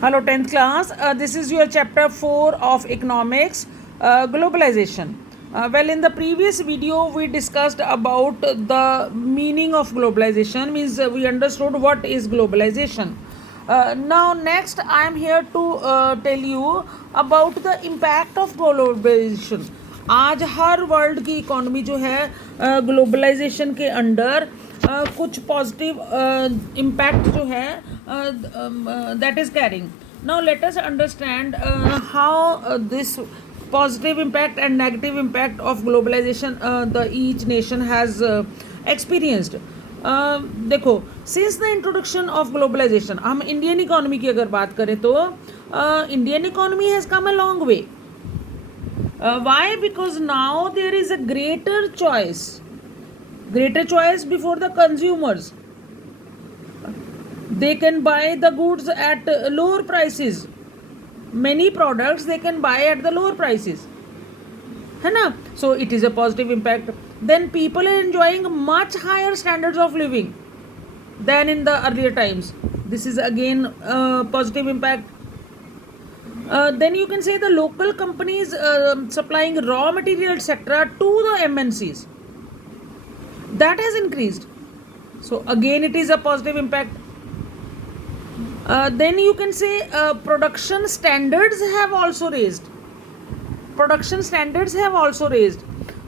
Hello, 10th class. This is your chapter 4 of economics, globalization. In the previous video, we discussed about the meaning of globalization, means we understood what is globalization. Now, next, I am here to tell you about the impact of globalization. आज हर world की economy जो है globalisation के under कुछ positive impact जो है that is carrying. Now let us understand how this positive impact and negative impact of globalization the each nation has experienced. देखो, since the introduction of globalization, हम Indian economy की अगर बात करें तो Indian economy has come a long way. Why? Because now there is a greater choice before the consumers. They can buy the goods at lower prices. Many products they can buy at the lower prices, है ना? So it is a positive impact. Then people are enjoying much higher standards of living than in the earlier times. This is again positive impact. Then you can say the local companies supplying raw material etc. to the MNCs, that has increased. So again it is a positive impact. Then you can say production standards have also raised.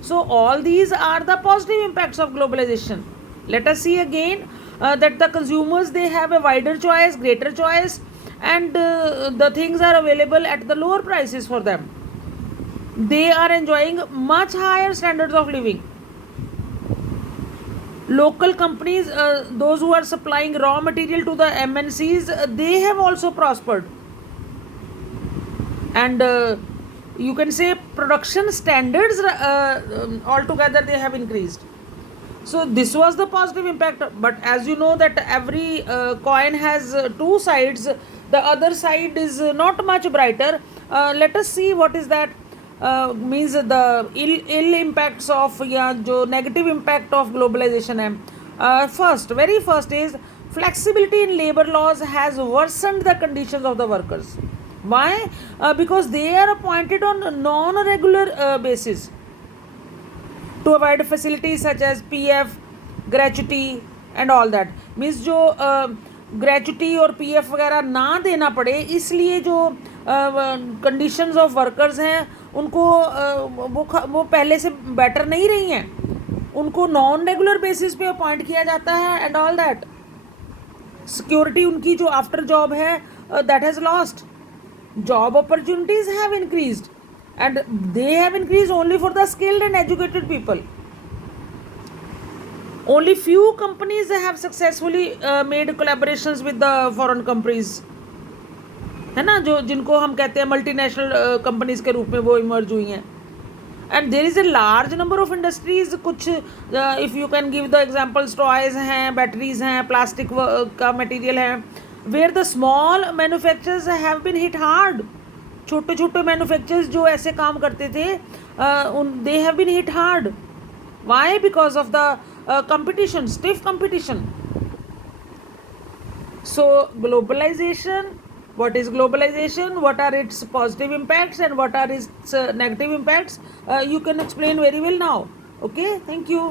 So all these are the positive impacts of globalization. Let us see again that the consumers, they have a wider choice, greater choice, and the things are available at the lower prices for them. They are enjoying much higher standards of living. Local companies, those who are supplying raw material to the MNCs, they have also prospered. And you can say production standards altogether they have increased. So this was the positive impact. But as you know that every coin has two sides. The other side is not much brighter. Let us see what is that. Means the ill impacts of या जो negative impact of globalization है. Very first is flexibility in labor laws has worsened the conditions of the workers. Why? Because they are appointed on non-regular basis to avoid facilities such as PF, gratuity and all that. Means जो gratuity और PF वगैरह ना देना पड़े, इसलिए जो conditions of workers हैं उनको वो पहले से बेटर नहीं रही हैं. उनको नॉन रेगुलर बेसिस पे अपॉइंट किया जाता है एंड ऑल दैट. सिक्योरिटी उनकी जो आफ्टर जॉब है that has lost. Job opportunities have increased and they have increased only for the skilled and educated people. Only few companies have successfully made collaborations with the foreign companies, है ना, जो जिनको हम कहते हैं multinational companies के रूप में वो इमर्ज हुई हैं. And there is a large number of industries. कुछ if you can give the examples, toys हैं, बैटरीज हैं, प्लास्टिक का मटेरियल है, where the small manufacturers have been hit hard. छोटे छोटे मैन्युफैक्चरर्स जो ऐसे काम करते थे they have been hit hard. Why? Because of the competition, stiff competition. So globalization, what is globalization, what are its positive impacts and what are its negative impacts, you can explain very well now. Okay, thank you.